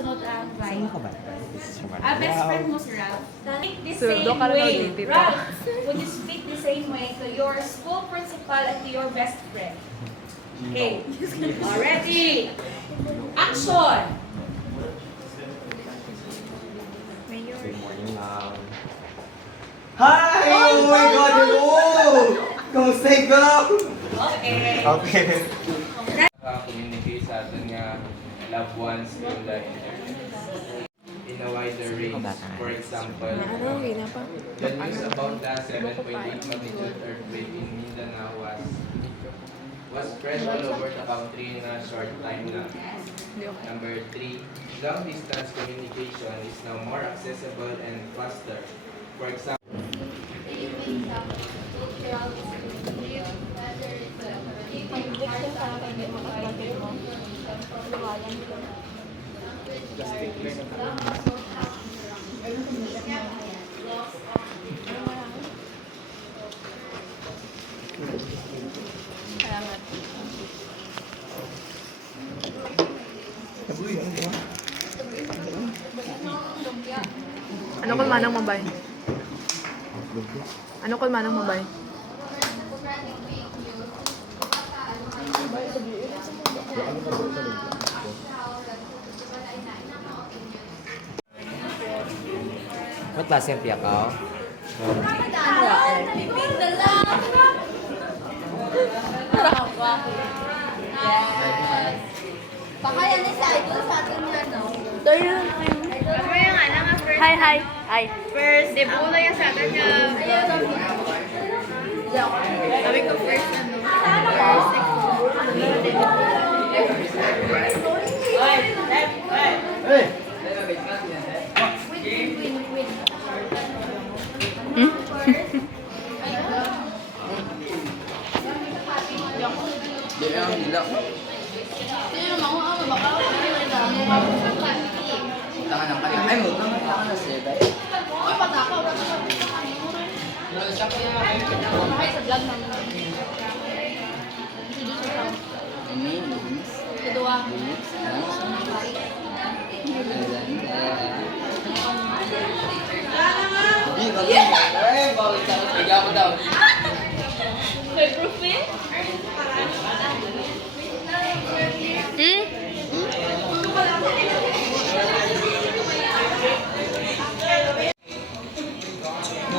sunod ang right. Sino ka ba? Best friend mo si Ralph. Speak the So, same doon ka na way. dito. Ralph, would you speak the same way to your school principal and to your best friend? Okay. Ready? Action! Good morning, ma'am. Hi! Oh my God! Hello! Kamusta ikaw? Okay. Okay. Communicate sa atin nga loved ones in the in a wider range. For example, the news about the 7.8 magnitude earthquake in Mindanao was spread all over the country in a short time na. Number 3, long distance communication is now more accessible and faster. For example, Ano kung manang mabay? Ano kung manang mabay? Ba't klase yung piyak ka? Baka yan ay sa idol sa atin yan, no? Hi, hi. Hi. First, debut na yan sa atin niya. Sabi ko first, ano?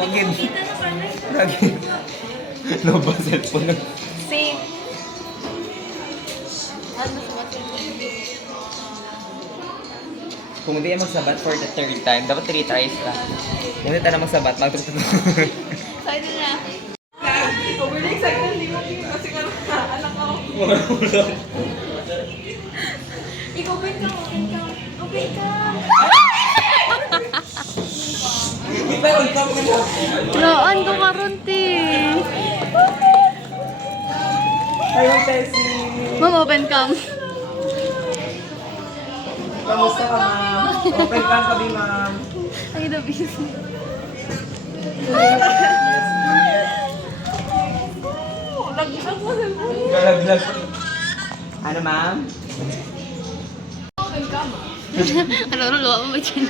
Login. Login. Loba cellphone na. Same. Kung hindi yan magsabat for the third time, dapat 3 tries lang. Kung hindi tayo magsabat, magtututunan. Sa'yo na. Overly excited, hindi mo kasi ka anak ako. Ikaw, open ka, open ka. Open ka. Laan ko karon, ti. Ayun, Tessie. Ma'am, open cam. Kamusta ka, ma'am? Open cam kami, ma'am. Ay, the busy. Laglag mo sa Galaglag. Ano, ma'am? Ano, luwa mo ba dyan?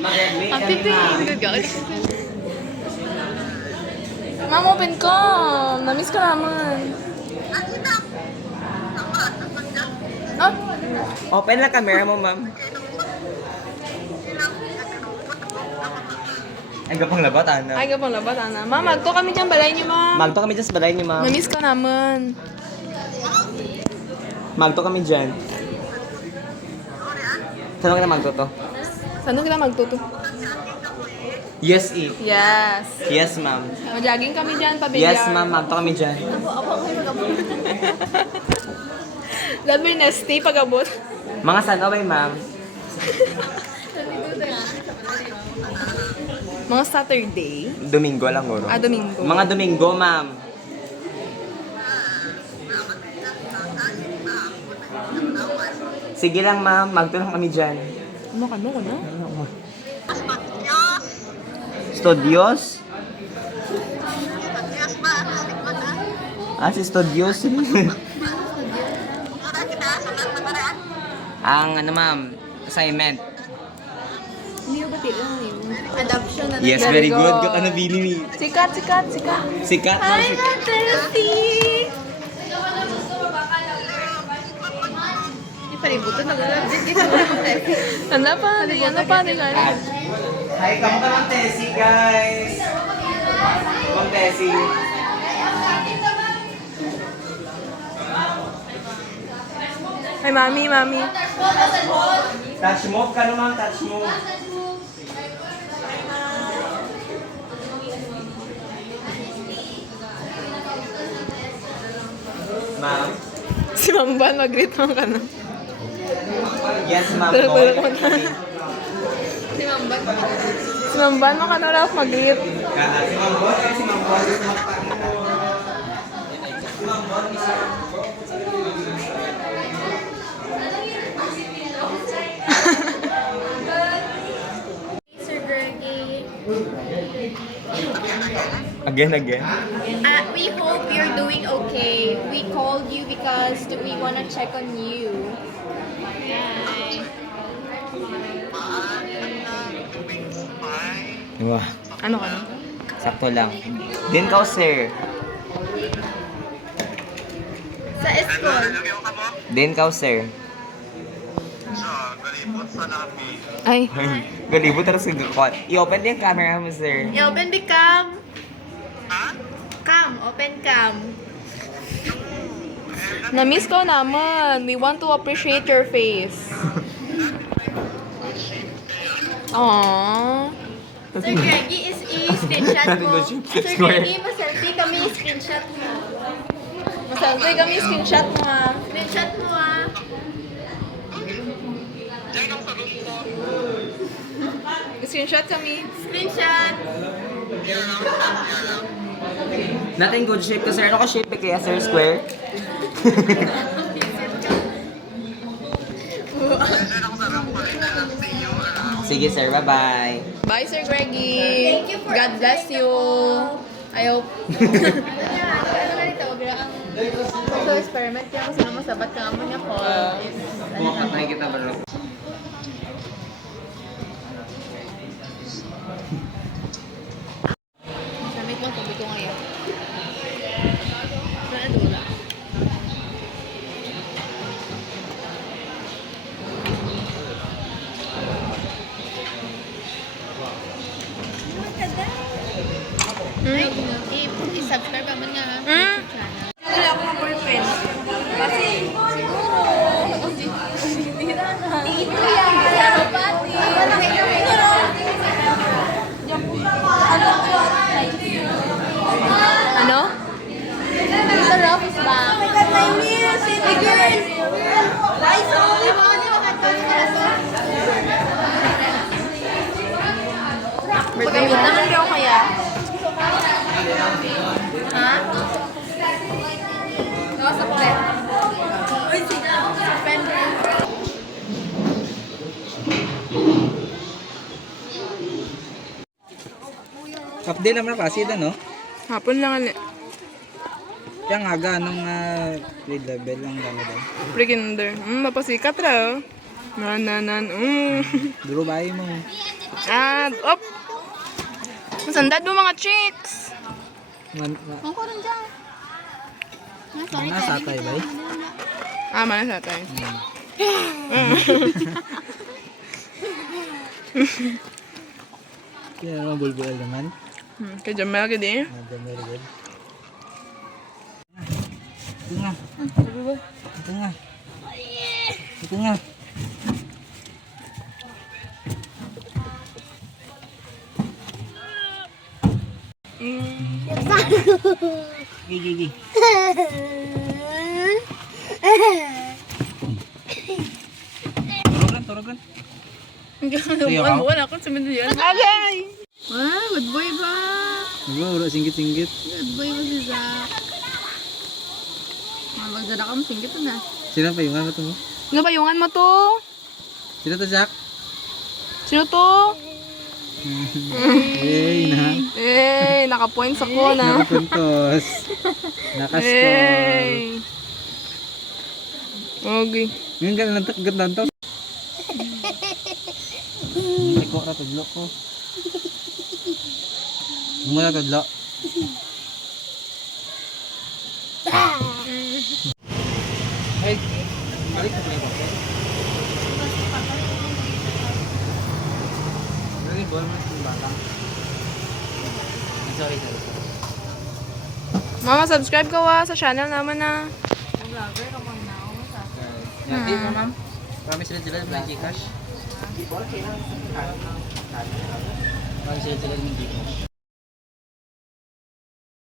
Mag-graduate Happy kami, ma'am. Good guys. Ma'am, open ka. Namiss ka naman. Ah? Open lang camera mo, ma'am. Ay, gapang labat, ano? Ay, kapang labat, Ana. Ma'am, magto kami dyan. Balay niyo, ma'am. Magto kami dyan sa balay niyo, ma'am. Namiss ka naman. Magto kami dyan. Saan ka na magto to? Saan kita magtuto? Yes, it. Yes. Yes, ma'am. Mag-jogging kami dyan, pabilyar. Yes, ma'am. Magto kami dyan. Labi nasty pag-abot. Mga saan away, ma'am? Mga Saturday. Domingo lang, guro. Domingo. Mga Domingo, ma'am. Sige lang, ma'am. Magto lang kami dyan. Ano ka mo ko na? Studios? Si Studios. Ang ano ma'am, assignment. Hindi ko ba yun? Adoption na. Yes, very good. Got ano bili. Sikat. Sikat no. Hi, Nancy! Hindi pa rin buto. Nag-legit dito. Ano pa? Hi, kamusta ng Tessie, guys? Ma'am Tessie. Ay, mami. Touch move ka naman, touch move. Ma'am? Si Ma'am Van, mag-greet mo ka na. Yes, ma'am. Tulog mo na. Si Mamba. Si Ma'am Van, mo ka na, Ralph, mag-greet. Si Ma'am Bon, si Ma'am Bon, gusto magpakita. Si Ma'am Bon, isa. Sir Gergie. Again. We hope you're doing okay. We called you because we want to check on you. Hi. Wah, Ano ka na? sakto lang. Din ka, sir. Sa school. Din ka, sir. Ay, Galibot na sa gakot. I-open din yung camera mo, sir. Open the cam. Cam. Open cam. na-miss ko naman. We want to appreciate your face. Aww. Sir Greggy is i-screenshot mo. Sir Greggy, maselfie kami i-screenshot mo. Masaltoy kami, screenshot mo ha. Screenshot mo ah. Screenshot kami. Screenshot. Natin good shape ko, sir. Ano ka shape kaya, sir? Square? Sige, sir. Bye-bye. Bye, Sir Greggy. Thank you for God bless you. I hope. Ano na ito? So, experiment yan kasi naman sabat ka mo niya ko. Pumakatay kita ba, Rob? Samit mo, tubig ko ngayon. Naadula. I-subscribe ka man nga ha. YouTube channel. Wala ako ng boyfriend. Kasi, siguro, bihira na. Dito yan! Pati! Ano? Mr. Rob is back. Oh my God, my meals! My girls! I saw you! Birthday naman daw kaya. Ha? Nasa pre. Uy, sila ako sa friend. Update naman na kasi no? Hapon lang ali. Kaya nga aga, anong grade level lang gano'n daw. Pre-kinder. Mapasikat ra. Duro bahay mo. Op! Masandad mo mga chicks! Ang ko rin dyan. Sorry, Nasa tayo ba? Mana sa tayo. Kaya naman bulbul naman. Kay Jamel ka di. Very good. Ito nga. Ito nga. Ito nga. Gigi. Turugan. Buwan ako sa Mandaluyong. Agay! Ah, good boy ba? Uro, singgit-singgit. Good boy mo si Zach. Magdala ka mo, singkit na. Sino pa yung ano to mo? Nga ba yungan mo to? Sino to, Jack? Sino to? Hey, na. Naka-points ako na. Nakapuntos. Nakascore. Okay. Ngayon, ganda lang to. Liko ra tudlo ko. Muna tudlo. Hey, balik ka ba? Lagi bol mo sa bata. Sorry. Mama, subscribe ka wa sa channel naman na. Di ba, ma'am? Promise rin sila may Gcash. Promise rin sila may Gcash.